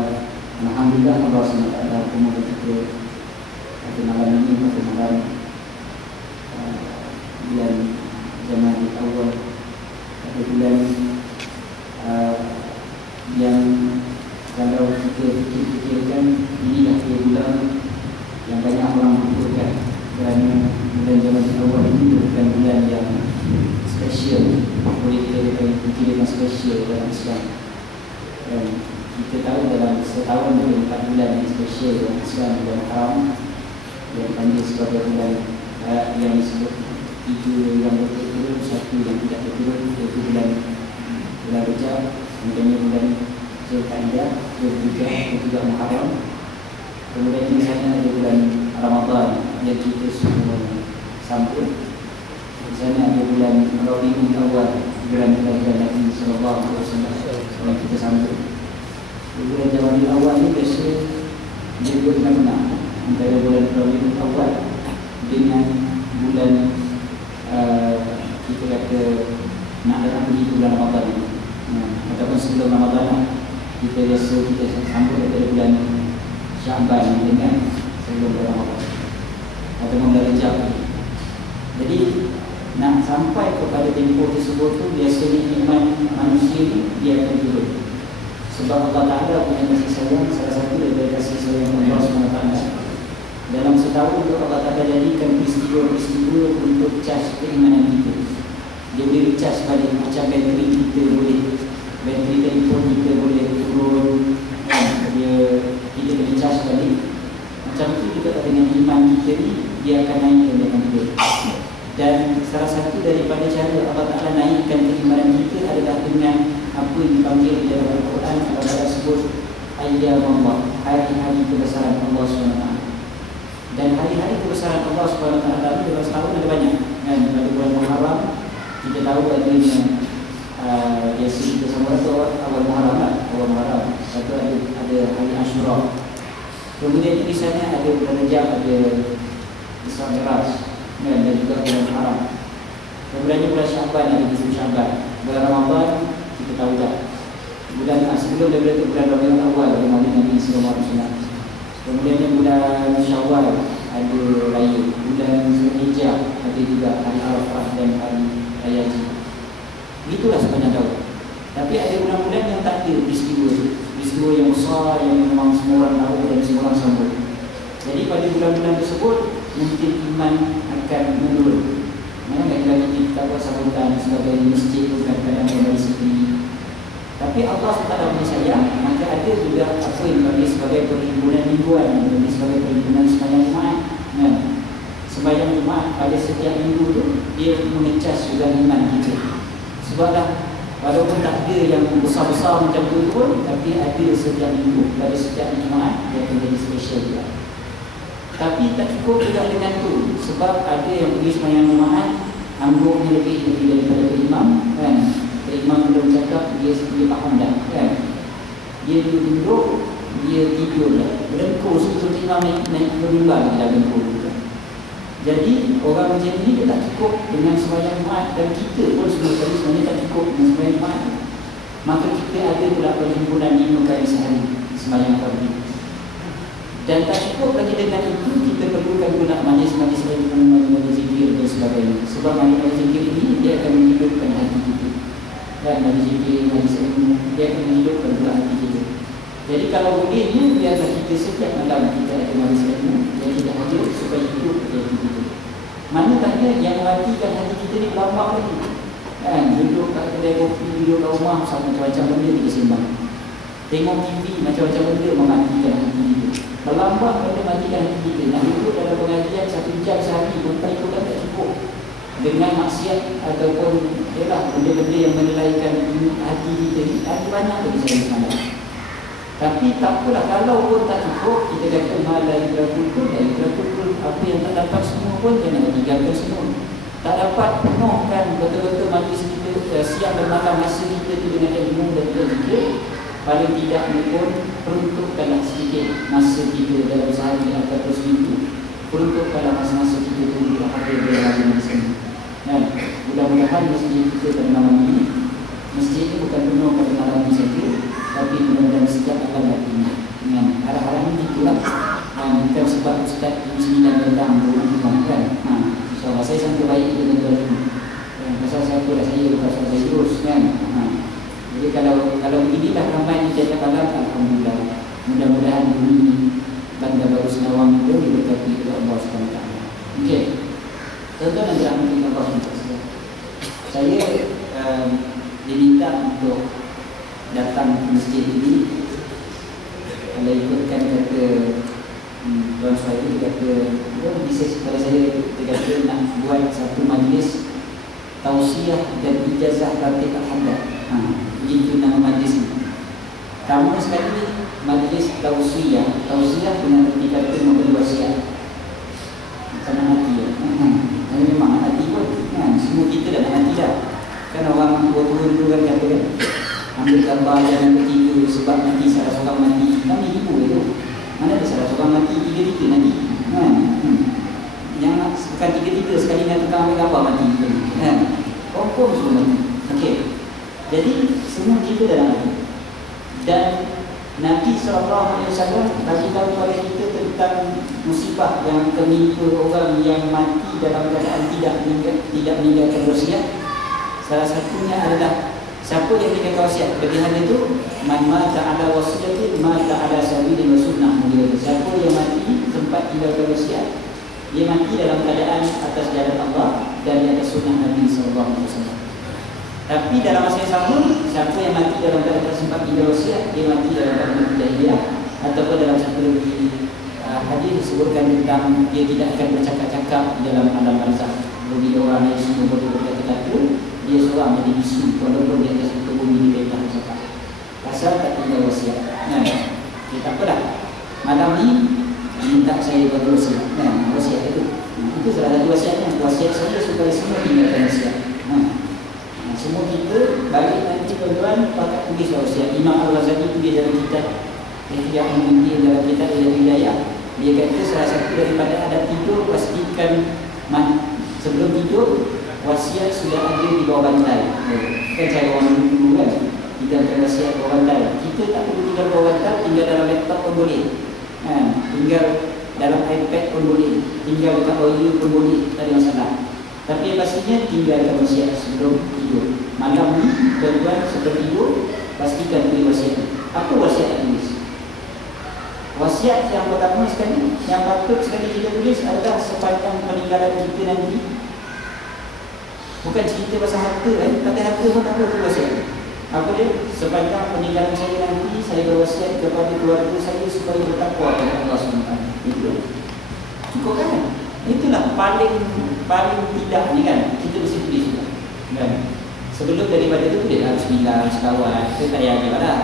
uh, Alhamdulillah Allah SWT temukan kita pada malam ini pada malam uh, bulan zaman awal pada bulan uh, yang kalau kita fikir-fikirkan inilah dia bulan yang banyak orang butuhkan kerana bulan zaman awal ini bukan bulan yang special boleh kita fikirkan special dalam Islam dan kita tahu dalam setahun ada empat bulan yang special dalam Islam dan haram yang dipanggil sebagai bulan uh, yang disebut tiga yang berturut-turut satu yang tidak berturut iaitu bulan bulan Rejab kemudian bulan Zulkaidah dan juga Muharram. Kemudian di sana ada bulan Ramadan yang kita semua sambut. Di sana ada bulan Rabiul Awal bulan kelahiran Nabi Sallallahu Alaihi Wasallam kita sambut. Bulan Rabiul Awal ni biasa dua benar antara bulan Rabiul Awal dengan bulan uh, kita kata nak datang pergi bulan Ramadan. Ni uh, ataupun sebelum Ramadan kita biasa kita sambut daripada bulan Syaban dengan sebelum bulan Ramadan. Ataupun bulan Rejab. Jadi nak sampai kepada tempoh tersebut tu biasanya iman manusia ni dia akan turun sebab Allah Ta'ala punya kasih sayang salah satu daripada kasih sayang Allah SWT dalam setahun itu Allah Ta'ala jadikan peristiwa-peristiwa untuk cas keimanan kita. Dia boleh recas balik macam bateri kita boleh. Bateri telefon kita boleh turun kan? dia kita boleh cas balik. Macam itu juga dengan iman kita ni dia akan naik dengan dia. Dan salah satu daripada cara Allah Ta'ala naikkan keimanan kita adalah dengan apa yang dipanggil di Allah Ta'ala sebut Ayyam Allah Hari-hari kebesaran Allah SWT Dan hari-hari kebesaran Allah SWT ini dalam setahun ada banyak. Kan? Pada bulan Muharram Kita tahu adanya uh, Biasa kita sama itu awal Muharram lah. Awal Muharram. Satu ada, ada hari Ashura. Kemudian di sana ada bulan Rejab Ada Isra Mi'raj. Kan? Dan juga bulan Muharram. Kemudian bulan Syaban ada di Syaban Bulan Ramadan kita tahu tak bulan sebelum daripada itu bulan Rabiul Awal pada Nabi Nabi sallallahu alaihi wasallam. Kemudian bulan Syawal ada raya. Bulan Zulhijjah ada juga hari Arafah dan hari Raya Haji. Itulah sepanjang tahun. Tapi ada bulan-bulan yang tak ada peristiwa. Peristiwa yang besar yang memang semua orang tahu dan semua orang sambut jadi pada bulan-bulan tersebut mungkin iman akan menurun. Mana lagi-lagi kita buat sambutan sebagai masjid itu kadang-kadang dari segi tapi Allah SWT punya sayang Maka ada juga yang bagi sebagai perhimpunan mingguan Bagi sebagai perhimpunan semayang Jumaat kan? Semayang Jumaat pada setiap minggu tu Dia mengecas juga iman kita Sebab dah Walaupun tak ada yang besar-besar macam tu pun Tapi ada setiap minggu Pada setiap Jumaat Dia akan jadi special juga Tapi tak cukup juga dengan tu Sebab ada yang pergi semayang Jumaat Anggurnya lebih lebih daripada imam kan? Imam belum cakap dia dia faham dah kan? Dia duduk dia tidur dah. Berengkur sebetulnya imam naik naik mimbar dia dah berengkur kan? jadi orang macam ni dia tak cukup dengan sembahyang Jumaat. Dan kita pun sebelum tadi sebenarnya tak cukup dengan sembahyang Jumaat. Maka kita ada pula perhimpunan lima kali sehari sembahyang pagi dan tak cukup lagi dengan itu kita perlukan pula majlis-majlis ilmu majlis-majlis zikir dan sebagainya. Sebab majlis-majlis zikir ini dia akan menghidupkan hati dan majlis zikir, majlis ilmu dia akan menghidupkan pula hati kita jadi kalau boleh ni biarlah kita setiap malam kita ada majlis ilmu yang kita hadir supaya hidup hati kita mana tanya yang mematikan hati kita ni lambak lagi Kan, duduk kat kedai kopi, duduk kat rumah, sama macam-macam benda kita sembang. Tengok TV, macam-macam benda mematikan hati kita. Berlambat benda matikan hati kita. Nak duduk dalam pengajian satu jam sehari, bukan itu kan tak cukup. Dengan maksiat ataupun yalah, benda-benda yang menelaikan hati kita ni, ada banyak lagi saya semalam. Tapi tak apalah, kalau pun tak cukup, kita kata malai berakul-kul, dan berakul-kul, apa yang tak dapat semua pun, jangan tinggalkan semua. Tak dapat penuhkan betul-betul majlis kita uh, siang dan malam masa kita tu dengan ilmu dan berzikir paling tidak pun peruntukkanlah sedikit masa kita dalam sehari atau seminggu. Peruntukkanlah masa-masa kita tu untuk apa yang berada di sini dan mudah-mudahan masjid kita pada malam ini masjid ini bukan penuh pada ini saja tapi mudah-mudahan setiap akan hatinya dengan arah-arah ini itulah dan bukan sebab Ustaz Jam 9 datang berhubungan kan ha. So, saya sangat baik dengan tuan ini. Yang pasal saya pula saya pasal saya terus kan. Ha. Jadi kalau kalau beginilah ramai di jalan malam alhamdulillah. Mudah-mudahan ini banda baru senawang itu diberkati oleh Allah SWT. Okey. Tuan-tuan dan dirahmati Allah SWT. Saya um, diminta untuk datang ke masjid ini. Kalau ikutkan kata hmm, Tuan saya kata dia bisa kepada saya dia kata nak buat satu majlis tausiah dan ijazah ratib al-hamdah ha, itu nama majlis ini. Pertama sekali majlis tausiah tausiah dengan arti kata memberi wasiat macam mana hati ya hmm. Ini memang hati pun kan? semua kita dah hati dah kan orang tua-tua dulu kan kata kan ambil gambar jangan ketiga sebab nanti salah seorang mati kami ibu itu mana ada salah seorang mati tiga-tiga nanti kan hmm. yang bukan tiga-tiga sekali nak tukang ambil gambar mati kan confirm semua mati ok jadi semua kita dalam hati dan Nabi SAW bagi tahu kepada kita tentang musibah yang menimpa orang yang mati dalam keadaan tidak meninggal, tidak meninggalkan wasiat. Salah satunya adalah siapa yang meninggalkan wasiat. Kelebihan itu man mata ala wasiatin mata ala sabili wa sunnah. Siapa yang mati tempat tinggalkan wasiat, dia mati dalam keadaan atas jalan Allah dan di atas sunnah Nabi SAW. Tapi dalam masa yang sama, siapa yang mati dalam keadaan tersempat tinggal wasiat, dia mati dalam keadaan jahiliyah ataupun dalam satu lagi uh, hadis disebutkan tentang dia tidak akan bercakap-cakap dalam alam barzakh. Bagi orang yang semua berkata-kata, dia seorang menjadi bisu walaupun dia atas muka bumi di bawah cakap. Pasal tak tinggal wasiat. Nah, dia tak apa dah. Malam ni minta saya berwasiat. Nah, wasiat itu. Nah, itu salah satu wasiatnya. Wasiat saya supaya semua tinggalkan wasiat. Nah, semua kita balik nanti tuan-tuan pakai tulis wasiat Imam Al-Ghazali tulis dalam kitab yang mungkin dalam kitab Ilmu Hidayah dia kata salah satu daripada ada tidur pastikan sebelum tidur wasiat sudah ada di bawah bantai kan saya orang dulu kan kita akan wasiat bawah bantai kita tak perlu tinggal bawah bantai tinggal dalam laptop pun boleh kan? tinggal dalam iPad pun boleh tinggal dekat audio pun boleh tak ada masalah tapi yang pastinya tinggalkan wasiat sebelum tidur. Malam ni, tuan-tuan sebelum tidur, pastikan beri wasiat. Apa wasiat yang tulis? Wasiat yang pertama sekali, yang patut sekali kita tulis adalah sepanjang peninggalan kita nanti. Bukan cerita pasal harta kan, ada harta pun tak tu wasiat. Apa dia? Sepanjang peninggalan saya nanti, saya berwasiat kepada keluarga saya supaya bertakwa kepada Allah SWT. Itu. Cukup kan? Itulah paling paling tidak ni kan kita mesti tulis juga. Kan? Sebelum daripada itu tulis harus bismillah sekawan. Kita tak agak lah.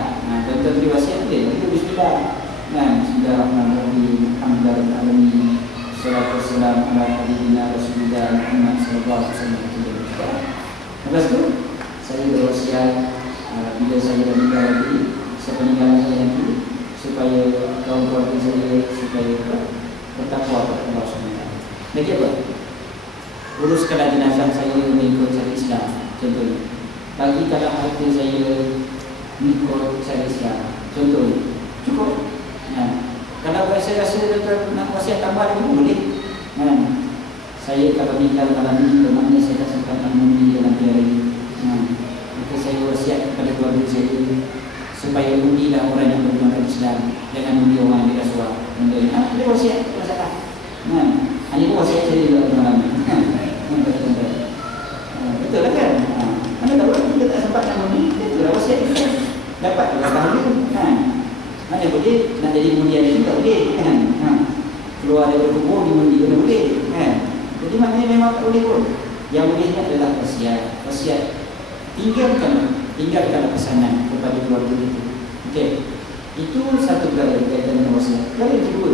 Tuan-tuan beri wasiat tulis. Itu bismillah. Kan? Bismillahirrahmanirrahim. Alhamdulillah. Alamin. Salatu wassalam ala hadidina Rasulullah Muhammad wasallam. Lepas tu saya berwasiat uh, bila saya dah meninggal lagi sepeninggalan saya nanti supaya kaum keluarga saya supaya bertakwa kepada Allah SWT. Lagi apa? Uruskanlah jenazah saya mengikut syariat Islam Contohnya Bagi kalau harta saya mengikut syariat Islam Contohnya ya. Saya rasa nak wasiat tambah lagi boleh ya. Saya kalau meninggal malam ini Kemana saya tak sempat nak mengundi dalam hari ya. Maka saya wasiat kepada keluarga saya Supaya undilah orang yang berguna Islam Jangan undi orang yang dirasuah Contohnya, ah, dia wasiat, masalah Ya. Hanya pun wasiat saya juga malam ni. Betul lah kan? Ha. dapat yang ini, kita tu lah wasiat itu. Dapat juga bahagia. Kan? Mana boleh nak jadi mulia itu tak boleh. Kan? Ha. Keluar dari kubur, dimundi pun boleh. Kan? Jadi maknanya memang tak boleh pun. Yang bolehnya adalah wasiat. Wasiat. Tinggalkan, tinggalkan pesanan kepada keluarga itu. Okey. Itu satu perkara berkaitan dengan wasiat. Perkara yang kedua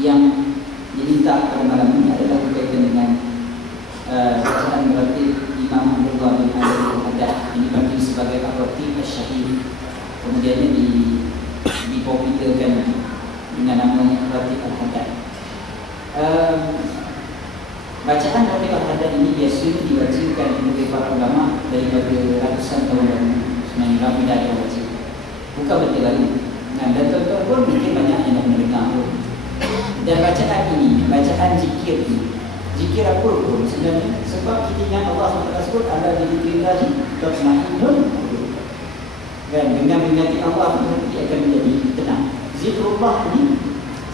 yang diminta pada malam ini adalah berkaitan dengan uh, bacaan berarti Imam Abdullah bin Ali al-Haddad ini bagi sebagai Al-Ratib Al-Syahid kemudiannya di dipopularkan dengan nama Uh, bacaan Ratib Al-Haddad ini biasanya dibacakan oleh para ulama daripada ratusan tahun lalu. Sebenarnya dah ada baca bukan betul lagi dan tuan-tuan pun mungkin banyak yang mendengar pun. Dan bacaan ini, bacaan zikir ini Zikir apa pun sebenarnya? Sebab kita ingat Allah SWT Ada di zikir lagi Tatma'innun Dan dengan mengingati Allah Dia akan menjadi tenang. Zikrullah ini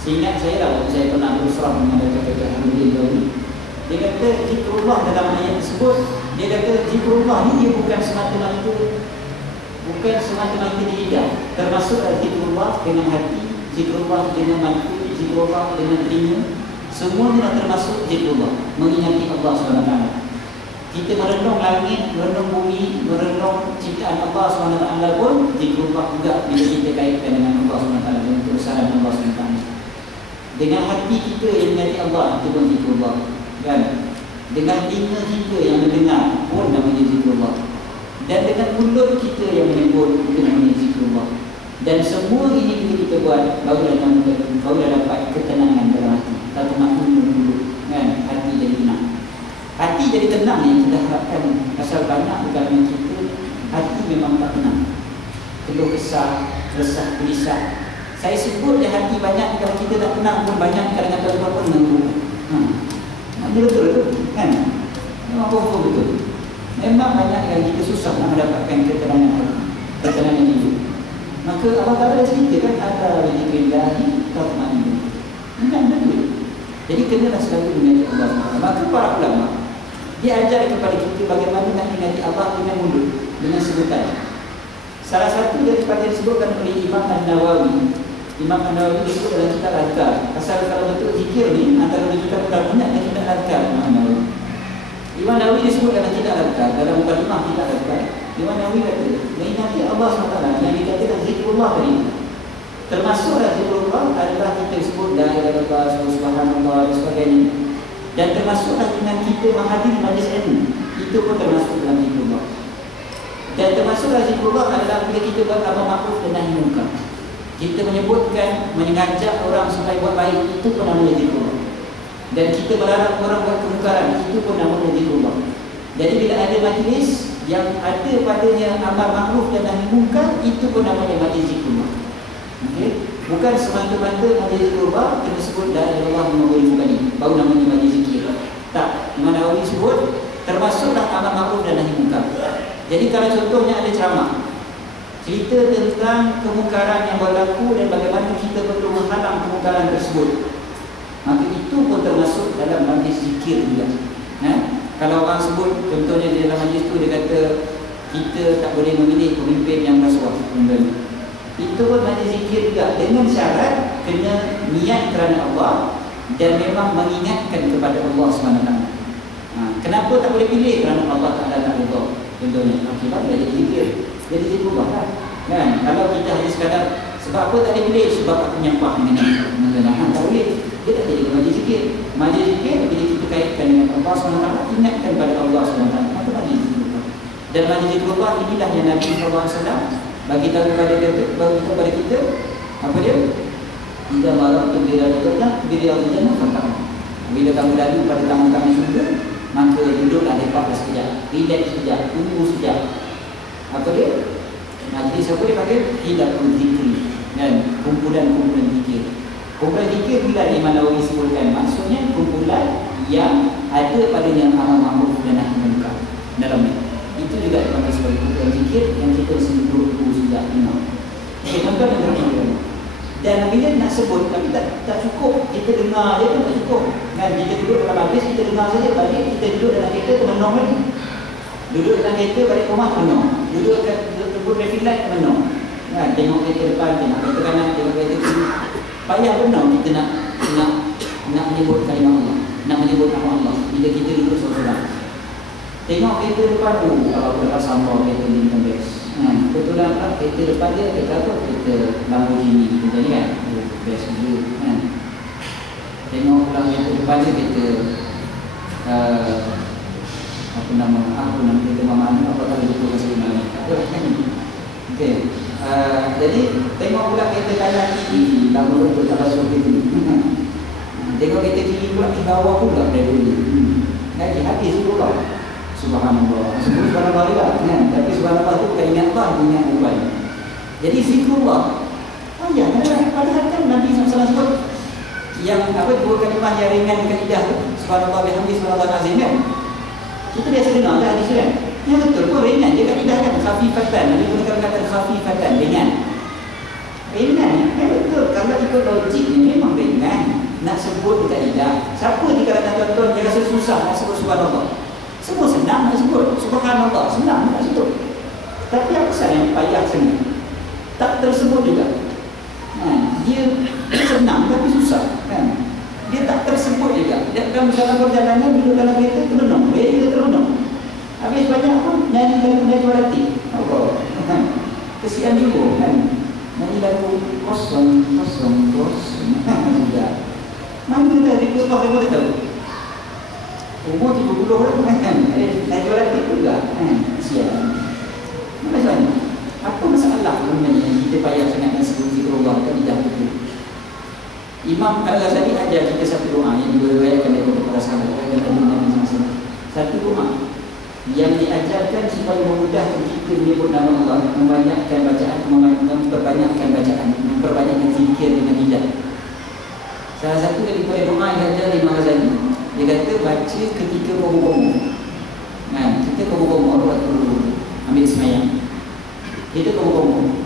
Seingat saya lah Saya pernah berusrah dengan kata-kata Hamidin ini Dia kata zikrullah dalam ayat tersebut Dia kata zikrullah ini Dia bukan semata-mata Bukan semata-mata di lidah Termasuk zikrullah dengan hati Zikrullah dengan mata zikrullah dengan telinga. Semua ini termasuk zikrullah mengingati Allah SWT kita merenung langit, merenung bumi, merenung ciptaan Allah SWT pun zikrullah juga bila kita kaitkan dengan Allah SWT dengan perusahaan Allah SWT dengan hati kita yang mengingati Allah itu pun zikrullah kan? dengan telinga kita yang mendengar pun namanya zikrullah dan dengan mulut kita yang menyebut itu namanya zikrullah dan semua ini bila kita buat barulah dapat barulah dapat ketenangan dalam hati. Tak makmum dulu kan hati jadi tenang. Hati jadi tenang yang kita harapkan pasal banyak agama kita hati memang tak tenang. Keluh kesah, resah, gelisah. Saya sebut dia hati banyak kalau kita tak tenang pun banyak kadang-kadang tuan-tuan pun mengganggu. Ha. Betul betul kan? Memang betul betul. Memang banyak yang kita susah nak mendapatkan ketenangan hati, ketenangan hidup. Maka Allah Ta'ala dah cerita kan Ada wajibillahhi tatma'inu Bukan betul Jadi kenalah selalu mengaji Allah Maka para ulama Dia ajar kepada kita bagaimana nak mengaji Allah dengan mulut Dengan sebutan Salah satu daripada disebutkan oleh Imam An-Nawawi Imam An-Nawawi disebut dalam kitab Al-Qar Pasal kalau betul zikir ni Antara kita bukan minat dan kitab Al-Qar Imam An-Nawawi Imam Nawawi disebut dalam kitab Al-Qar Dalam mukadimah kitab Al-Qar Imam Nawawi kata Mengingati Allah SWT Yang dikatakan zikrullah tadi Termasuklah zikrullah adalah kita sebut ilaha illallah subhanallah dan sebagainya. Dan termasuklah dengan kita menghadiri majlis ilmu Itu pun termasuk dalam zikrullah. Dan termasuklah zikrullah adalah Bila kita buat amal makruf dan nahi munkar Kita menyebutkan Mengajak orang supaya buat baik Itu pun namanya zikrullah Dan kita melarang orang buat kemungkaran Itu pun namanya zikrullah Jadi bila ada majlis yang ada padanya amal makruf dan nahi munkar itu pun namanya majlis zikrullah. Okey. Bukan semata-mata majlis zikrullah kena sebut la ilaha illallah Muhammadur rasulullah baru namanya majlis zikir. Tak, Imam Nawawi sebut termasuklah amal makruf dan nahi munkar. Jadi kalau contohnya ada ceramah cerita tentang kemungkaran yang berlaku dan bagaimana kita perlu menghalang kemungkaran tersebut. Maka itu pun termasuk dalam majlis zikir juga. Ha? Kalau orang sebut contohnya di dalam majlis tu dia kata kita tak boleh memilih pemimpin yang rasuah Itu pun majlis zikir juga dengan syarat kena niat kerana Allah dan memang mengingatkan kepada Allah SWT. Ha, kenapa tak boleh pilih kerana Allah tak redha? Contohnya, akibat dia jadi zikir. Jadi zikir kan? Kan? Kalau kita hanya sekadar sebab apa tak boleh pilih? Sebab aku nyapah dengan mengenang tak boleh. Dia tak jadi majlis zikir. Majlis zikir bila kita kaitkan dengan Allah SWT, ingatkan pada Allah SWT. Maka majlis zikir. Dan majlis zikir Allah inilah yang Nabi SAW bagi tahu kepada kita, bagi tahu kepada kita, apa dia? Jika malam tu bila ada kerja, bila ada kerja, maka Bila kamu lalu pada tamu kami surga, maka duduklah lepak sekejap. Relax sekejap, tunggu sekejap. Apa dia? Majlis apa dia pakai? Hidatul zikri. Dan kumpulan-kumpulan zikir. Kumpulan zikir bila Imam Nawawi sebutkan Maksudnya kumpulan yang ada pada yang amal ma'ruf dan nahi munkar dalamnya. Itu juga dipanggil sebagai kumpulan zikir yang kita duduk dulu sejak imam. Okey, tuan-tuan dan puan Dan bila nak sebut tapi tak tak cukup kita dengar dia pun tak cukup. Kan kita duduk dalam majlis kita dengar saja balik kita duduk dalam kereta termenung lagi. Duduk dalam kereta balik rumah penuh. Duduk kat tunggu traffic light penuh. Kan tengok kereta depan, tengok kereta kanan, tengok kereta kiri. Payah penuh kita nak nak nak menyebut kalimah Allah. Nak menyebut nama Allah. Bila kita duduk seorang-seorang. Tengok kereta depan tu, oh, kalau kita sambal kereta ni kan best. Kan, kebetulan lah kereta depan dia, kereta apa? Kereta Lamborghini kita ni kan. Oh, best dulu kan. Tengok pula kereta depan dia, kereta uh, apa nama apa nama kita mama apa kali itu kasih nama okey. Uh, jadi tengok pula kita kanan kiri. Tak perlu tu tak masuk itu tengok kita kiri pula di bawah pula dari dulu lagi hati pula subhanallah. Subhanallah juga kan? Tapi subhanallah tu bukan ingat Allah ingat Allah jadi zikrullah oh ya padahal kan Nabi SAW sebut yang apa dua kalimah yang ringan dengan lidah tu? Subhanallah bihamdi subhanallah azim kan kita biasa dengar tak hadis kan? Ya betul, pun ringan. Dia kan tidak kan khafifatan. Ada pun kata khafifatan, ringan. Ringan, ya betul. Kalau ikut logik ni memang ringan. Nak sebut dekat lidah. Siapa di kalangan tuan-tuan yang rasa susah nak sebut subhanallah? Semua senang nak sebut. Subhanallah, senang nak sebut. Tapi apa sahaja yang payah senang? Tak tersebut juga. Ha, dia senang tapi susah. Kan? Dia tak tersebut juga. Dia dalam dalam perjalanan duduk dalam kereta termenung. Dia juga termenung. Habis banyak pun nyanyi lagu Najwa Latif. Allah. Kesian juga kan. Nyanyi lagu kosong, kosong, kosong. Juga. Mana dia kosong, dia boleh tahu. Umur 70 orang kan. Najwa Latif juga. Kesian. Macam mana? Apa masalah sebenarnya kita payah sangat nak sebut zikrullah kan tidak betul. Imam Al-Ghazali ajar kita satu doa yang diriwayatkan dari para sahabat dan Nabi SAW. Satu doa yang diajarkan supaya memudahkan kita menyebut nama Allah, membanyakkan bacaan, memperbanyakkan bacaan, memperbanyakkan zikir dengan lidah. Salah satu daripada doa yang diajar Imam Ghazali, dia kata baca ketika komo-komo. Nah, kita komo-komo waktu ambil semayang. Kita komo-komo.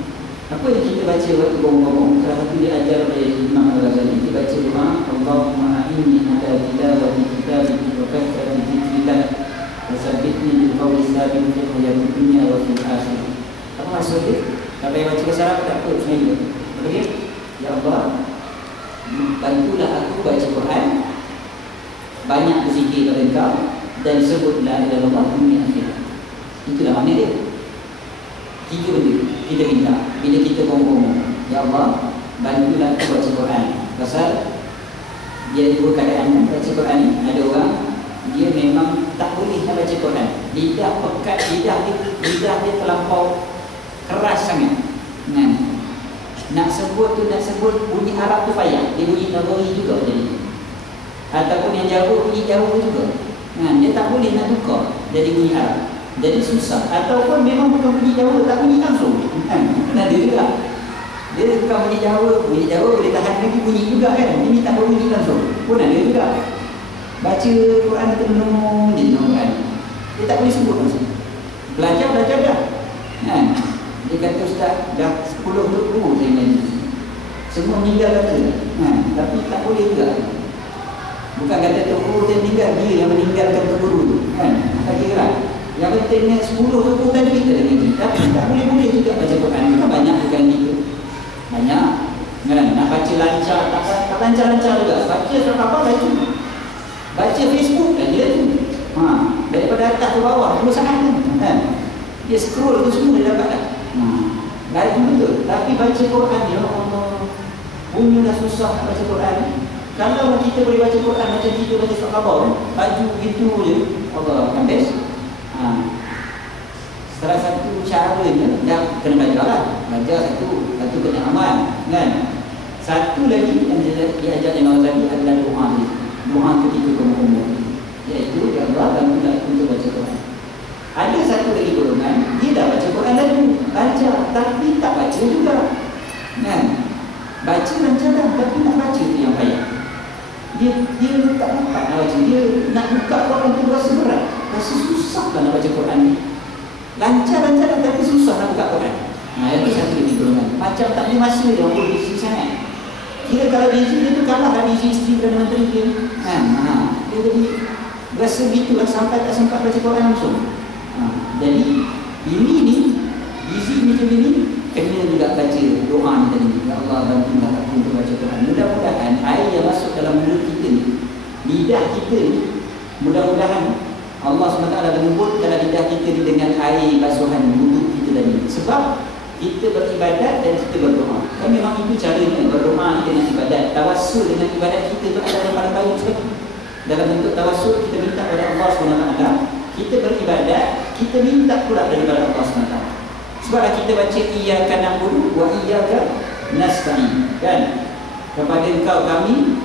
Apa yang kita baca waktu ngomong-ngomong? Salah satu dia ajar oleh Imam Al-Ghazali. Kita baca doa Allahumma ala tilawati kitabik Wa kathara di zikrillah Wa sabitni bil qawli sabit Fi hayat dunia wa fil akhir Apa maksud dia? Kalau yang baca bahasa Arab tak apa sebenarnya dia? Ya Allah Bantulah aku baca Quran Banyak berzikir pada engkau Dan sebutlah dalam Allah dunia akhir Itulah makna dia Tiga benda kita minta bila kita ngomong ya Allah bantulah aku baca Quran. Pasal dia dua keadaan baca Quran ni ada orang dia memang tak boleh nak baca Quran. Lidah pekat lidah dia lidah dia terlampau keras sangat. Kan? Nak sebut tu nak sebut bunyi Arab tu payah. Dia bunyi Nabawi juga jadi ataupun yang jauh bunyi jauh juga. Kan? Dia tak boleh nak tukar. Jadi bunyi Arab jadi susah. Ataupun memang bukan bunyi Jawa tak bunyi langsung kan? Nah dia juga. Dia bukan bunyi Jawa. Bunyi Jawa boleh tahan lagi bunyi juga kan? Ini tak bunyi langsung pun ada juga. Baca Quran tenung dia tenung kan? Dia tak boleh sebut langsung. Belajar belajar dah. Kan? Dia kata ustaz dah 10 untuk guru saya nyanyi semua meninggal kata. Kan? Tapi tak boleh juga. Bukan kata tu guru dia meninggal. Dia yang meninggalkan tu guru kan? Tak kira yang penting ni 10 tu tadi kita ngaji. Tapi tak boleh-boleh juga baca Quran. Kita banyak bukan gitu. Banyak. Kan? Nak baca lancar. Tak, lancar-lancar juga. Baca tak apa baca. Baca Facebook kan dia. Ha. Daripada atas ke bawah. Dua sangat kan. kan? Dia scroll tu semua dia dapat dah. Ha. Baik betul. Tapi baca Quran ya Allah. Bunyi dah susah nak baca Quran. Kalau kita boleh baca Quran macam kita baca surat khabar, baju gitu je. Allah kan best. Ha. Salah satu caranya dah kena belajar lah. Belajar satu, satu kena amal. Kan? Satu lagi yang diajar Imam Ghazali adalah doa ni. Doa ketika umur. Iaitu, Ya Allah, bantulah aku untuk baca Quran. Ada satu lagi golongan, dia dah baca Quran lalu. Baca, tapi tak baca juga. Kan? Baca dah, tapi nak baca tu yang payah. Dia dia tak dapat nak baca. Dia nak buka Quran tu rasa berat. Rasa susah lah nak baca Quran ni. Lancar-lancar tapi susah nak buka Quran. Nah, itu satu lagi golongan. Macam tak ada masa dia untuk busy sangat. Kira kalau busy dia tu kalah lah busy isteri dan menteri dia. Kan? Ha. Dia jadi rasa gitu lah sampai tak sempat baca Quran langsung. Ha, jadi ini ni Gizi macam ini Kena juga baca doa ni tadi Ya Allah bantulah aku untuk baca Quran Mudah-mudahan air yang masuk dalam mulut kita ni Lidah kita ni Mudah-mudahan Allah SWT menyebut dalam lidah kita dengan air basuhan wuduk kita tadi. Sebab kita beribadat dan kita berdoa. Kan memang itu caranya berdoa dengan ibadat. Tawassul dengan ibadat kita tu adalah paling baik sekali Dalam bentuk tawassul kita minta kepada Allah SWT. Kita beribadat, kita minta pula daripada Allah SWT. Sebablah kita baca iyyaka na'budu wa iyyaka nasta'in. Kan? Kepada engkau kami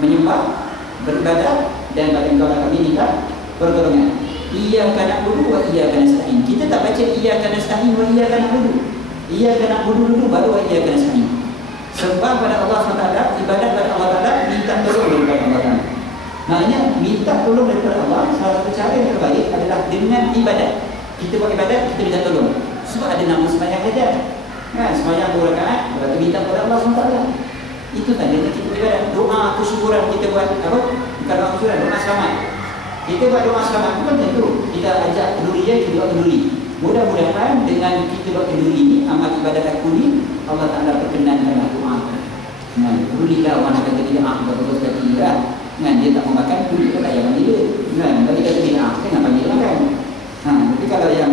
menyembah, beribadah dan kepada engkau kami minta pertolongan. Iyyaka na'budu wa iyyaka nasta'in. Kita tak baca iyyaka nasta'in wa iyyaka na'budu. Iyyaka na'budu dulu baru wa iyyaka nasta'in. Sebab pada Allah SWT, ibadat pada Allah SWT minta tolong daripada Allah SWT. Maknanya minta tolong daripada Allah Salah satu cara yang terbaik adalah dengan ibadat Kita buat ibadat, kita minta tolong sebab ada nama sembahyang saja. Kan? Sembahyang dua rakaat, berarti minta kepada Allah SWT. Itu tadi kita beribadat. Doa kesyukuran kita buat apa? Bukan doa kesyukuran, doa selamat. Kita buat doa selamat bukan tentu. Kita ajak kenduri kita buat kenduri. Mudah-mudahan dengan kita buat kenduri ini, amal ibadat aku ni, Allah Ta'ala perkenankanlah doa. Nah, kerulilah orang kata tidak ah, betul-betul kata tidak. Nah, dia tak mau makan, dia tak panggil dia. Nah, bagi kata tidak ah, kan nak panggil makan. Ha, tapi kalau yang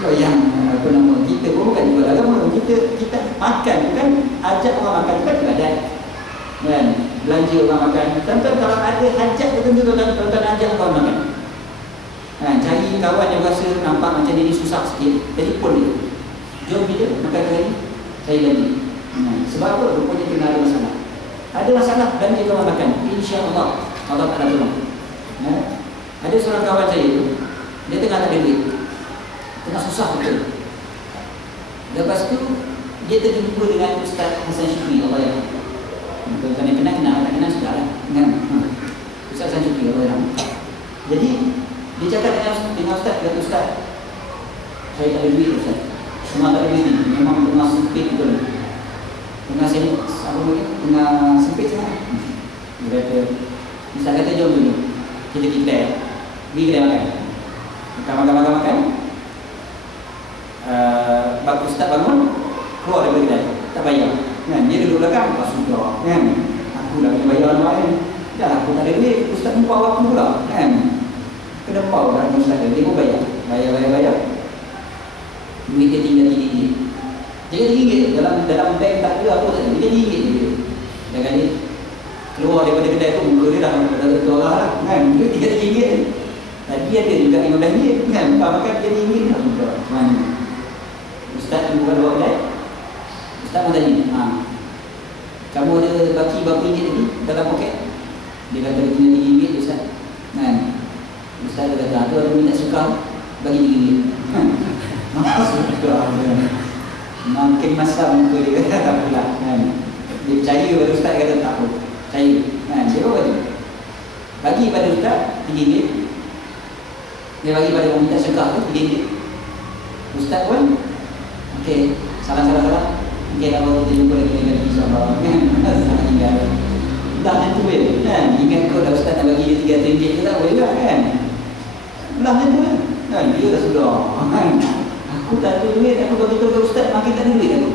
kalau yang apa nama kita pun bukan juga agama kita kita makan kan ajak orang makan kan ibadat kan? Belanja orang makan. Tuan kalau ada hajat tertentu tuan-tuan tuan ajak orang makan. Kan? Cari kawan yang rasa nampak macam ini susah sikit. Telefon dia. Jom kita makan hari? Saya hmm. sebab apa? Rupanya kena ada masalah. Ada masalah belanja orang makan. insya-Allah Allah akan tolong. Nah, ada seorang kawan saya tu dia tengah tak duit. Tengah susah betul. Lepas tu Dia terjumpa dengan Ustaz Hassan Syukri Allah ya Tuan-tuan yang kenal kenal Tak kenal sudah lah kan? Ustaz Hassan Syukri Allah ya Jadi Dia cakap dengan, dengan Ustaz Kata Ustaz Saya tak ada duit Ustaz. Semua tak ada duit ni. Memang tengah sempit betul? Tengah sempit Apa lagi? Tengah sempit sangat. Dia kata Ustaz kata jom dulu. Kita kita Pergi kedai makan. Makan-makan-makan uh, bagus tak bangun keluar dari kedai. Tak bayar kan dia duduk belakang. Pas sudah kan. Aku dah kena bayar orang lain. Dah aku tak ada duit. Ustaz pun bawa aku pula kan. Kena bawa kan ustaz dia pun bayar. Bayar bayar bayar. Duit dia tinggal tinggi dia tinggi dalam dalam bank tak ada apa tak dia tinggi dia. Dan kan dia keluar daripada kedai tu muka dia dah dah tu lah kan. Dia tinggal tinggi tadi ada juga 15 ringgit kan. Makan dia tinggi dah sudah mana? Ustaz yang bukan dua kedai Ustaz pun tanya ha. Kamu ada baki berapa ringgit lagi dalam poket Dia kata dia punya ringgit Ustaz kan? Ustaz dia kata tu ada minat suka Bagi tiga ringgit Makin masa muka dia tak pula kan? Dia percaya pada Ustaz kata tak apa Percaya kan? Dia pun kata Bagi pada Ustaz tiga ringgit Dia bagi pada minta suka tu tiga ringgit Ustaz pun Okey, salah-salah-salah. Okey, kalau kita jumpa lagi dengan. Kan? Sangat ingat. Dah tentu ya. Kan? Ingat kau dah ustaz nak bagi dia 3 ringgit ke tak boleh lah kan? Dah tentu kan? Kan? Dia dah sudah. Kan? Aku tak ada duit, aku bagi tahu ustaz makin tak ada duit aku.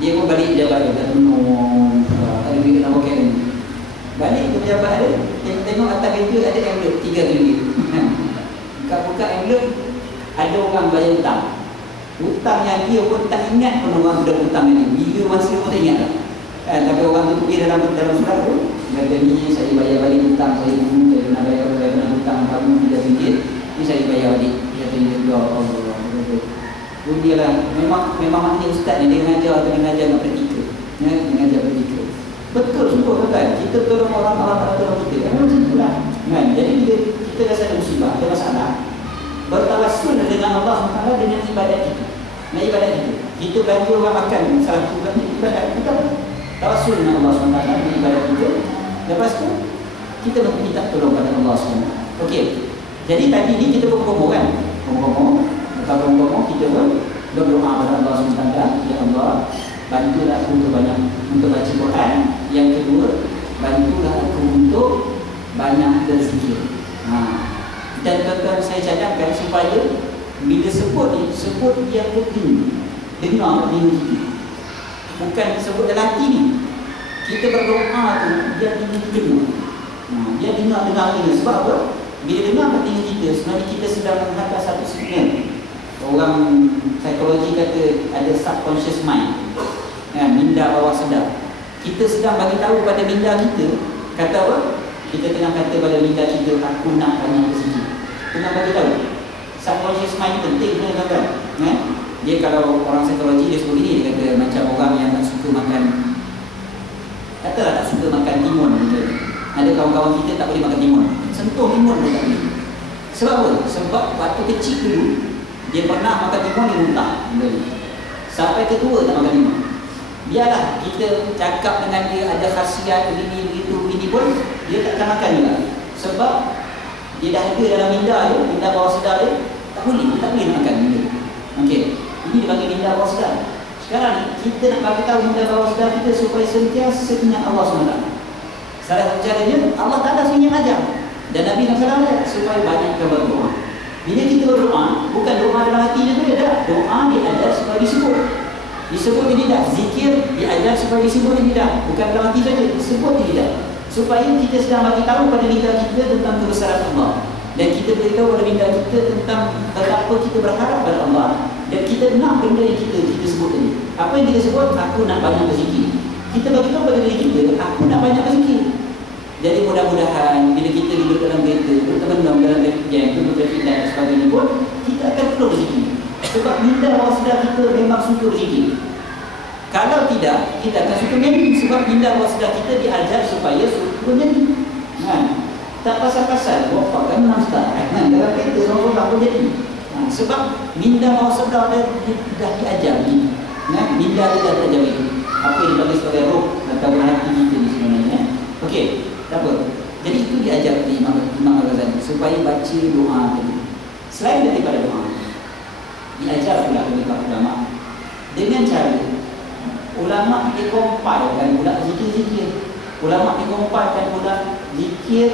Dia pun balik dia kata, "No, tak ada duit nak pakai ni." Balik ke pejabat dia, tengok atas kereta ada envelope 3 ringgit. Buka-buka envelope ada orang bayar hutang hutang yang dia pun tak ingat pun orang sudah hutang ini bila masa pun tak ingat lah kan? tapi orang tu pergi dalam dalam surat tu kata ni saya bayar balik hutang saya dulu. Saya pernah bayar saya pernah hutang kamu tiga ringgit. Ni saya bayar balik. Dia kata ya Allah pun dia lah memang memang maknanya ustaz ni dia mengajar atau dia mengajar dengan praktikal ya, dia mengajar praktikal betul sungguh kan kita tolong orang Allah tak tolong kita. Kan macam tu lah. Kan? jadi kita, kita rasa ada musibah ada masalah bertawassul dengan Allah SWT dengan ibadat kita. Nah ibadat kita. Kita belanja orang makan salah satu ibadat kita. Tawassul dengan Allah SWT dengan ibadat kita. Lepas tu kita minta tolong pada Allah SWT. Okey. Jadi tadi ni kita berkomo kan? Berkomo. Atau berkomo kita pun berdoa pada Allah SWT. Ya Allah, bantulah aku untuk banyak untuk baca Quran. Yang kedua, bantulah aku untuk banyak berzikir. Ha, kita dan tuan-tuan saya cadangkan supaya bila sebut ni sebut dia keping dengar telinga kita bukan sebut dalam hati ni. Kita berdoa tu dia kita. Dengar ha, dia dengar-dengar ni. Sebab apa? Bila dengar telinga kita sebenarnya kita sedang menghantar satu signal. Orang psikologi kata ada subconscious mind. Kan, minda bawah sedar kita sedang bagi tahu pada minda kita kata apa? Kita tengah kata pada minda kita aku nak banyak rezeki. Tengah bagi tahu. Subconscious mind penting kan kan dia kalau orang psikologi dia sebut ini dia kata macam orang yang tak suka makan. Katalah tak suka makan timun ada kawan-kawan kita tak boleh makan timun. Sentuh timun pun tak boleh. Sebab apa? sebab waktu kecil dulu dia pernah makan timun dia muntah sampai ketua tak makan timun. Biarlah kita cakap dengan dia ada khasiat begini begitu begini pun dia tak akan makan juga. Sebab dia dah ada dalam minda dia minda bawah sedar dia tak boleh tak boleh makan. Benda okey ini dipanggil minda bawah sedar sekarang ni kita nak bagi tahu minda bawah sedar kita supaya sentiasa ingat Allah SWT. Salah satu caranya Allah tak ada sunyi ajar dan Nabi SAW supaya banyak berdoa bila kita berdoa bukan doa dalam hati je tu ada doa diajar supaya disebut. Disebut dia tidak zikir diajar supaya disebut dia tidak bukan dalam hati saja disebut dia tidak supaya kita sedang bagi tahu pada minda kita tentang kebesaran Allah. Dan kita beritahu pada minda kita tentang betapa kita berharap pada Allah dan kita nak benda yang kita kita sebut tadi apa yang kita sebut aku nak banyak berzikir kita bagi tahu pada diri kita aku nak banyak berzikir jadi mudah-mudahan bila kita duduk dalam kereta berteman dalam jam duduk traffic dan sebagainya pun kita akan perlu berzikir sebab minda bawah sedar kita memang suka berzikir kalau tidak, kita akan suka nyanyi sebab minda wasda kita diajar supaya suka nyanyi. Kan? Tak pasal-pasal, bapak kan nasta. Kan? Dalam kereta orang-orang pun jadi. Sebab minda wasda dah, dah diajar ni. Kan? Minda dia dah diajar itu. Apa yang dipanggil sebagai roh atau hati kita ni sebenarnya. Okey, tak apa. Jadi itu diajar di Imam, Imam Al-Ghazali supaya baca doa tadi. Selain daripada doa, diajar pula oleh ulama dengan cara ulama dikompilkan pula zikir-zikir ulama dikompilkan pula zikir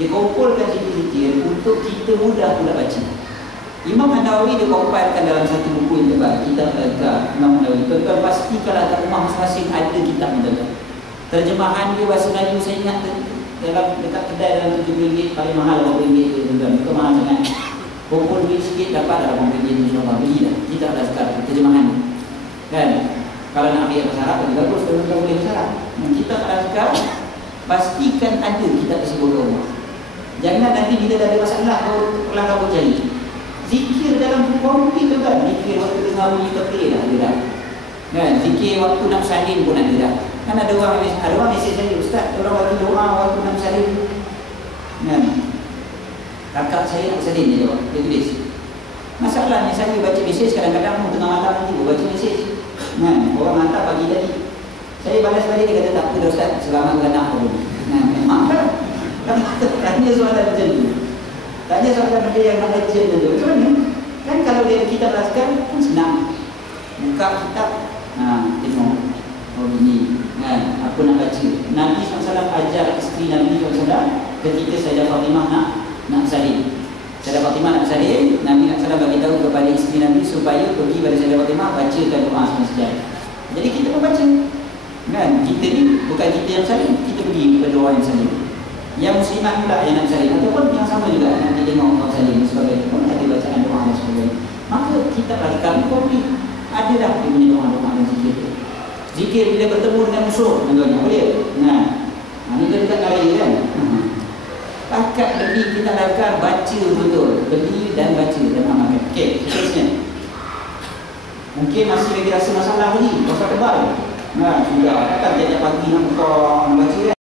dikumpulkan zikir-zikir untuk kita mudah pula baca Imam An-Nawawi dikompilkan dalam satu buku yang tebal kitab Al-Qah Imam An-Nawawi tuan-tuan pasti kalau ada rumah masing-masing ada kitab yang terjemahan dia bahasa Melayu saya ingat dalam dekat kedai dalam tujuh ringgit paling mahal berapa ringgit tu tuan-tuan. Itu mahal sangat. Kumpul duit sikit dapat dalam berapa ringgit insyaAllah. Beli dah. Kita ada sekarang terjemahan kan? Kalau nak ambil bahasa Arab, lebih bagus. Kalau kita boleh bahasa Arab. Kita pada sekarang, pastikan ada kita tersebut rumah. Jangan nanti bila dah ada masalah, kau pulang kau cari. Zikir dalam kompi tu kan, zikir waktu dengar bunyi tekir dah ada dah. Kan, zikir waktu nak salin pun ada dah. Kan ada orang, ada orang mesej saya, Ustaz, orang waktu doa, waktu nak salin. Kan, kakak saya nak salin dia jawab, dia tulis. Masalahnya saya baca mesej kadang-kadang tengah malam nanti baca mesej Kan? Orang hantar pagi tadi. Saya balas balik dia kata tak apa Ustaz, selamat kena pun. Kan? Memang kan? Kan tanya soalan macam tu. Tanya soalan macam yang nak baca tu. Macam mana? Kan kalau dia kita balaskan, pun senang. Buka kitab, ha, tengok. Oh ini, kan? Aku nak baca. Nabi SAW ajar isteri Nabi SAW ketika saya Fatimah nak nak salib. Sayyidah Fatimah nak salih Nabi salam bagi tahu kepada isteri Nabi supaya pergi pada Sayyidah Fatimah bacakan doa sejarah. Jadi kita pun baca. Kan? Kita ni bukan kita yang salih, kita pergi kepada doa yang salih. Yang muslimah pula yang nak salih ataupun yang sama juga nanti tengok orang salih sebagai pun ada bacaan doa dan sebagainya. Maka kita pada kami kopi. Ada dah dia punya doa doa dan zikir. Zikir bila bertemu dengan musuh, contohnya boleh. Nah, ini kan dekat kali kan. Pakat beli kita lakukan baca betul. Beli dan baca dan amalkan Okey, seterusnya. Mungkin masih lagi rasa masalah ni Pasal tebal Nah, sudah. Takkan tiap pagi nak buka Nak baca kan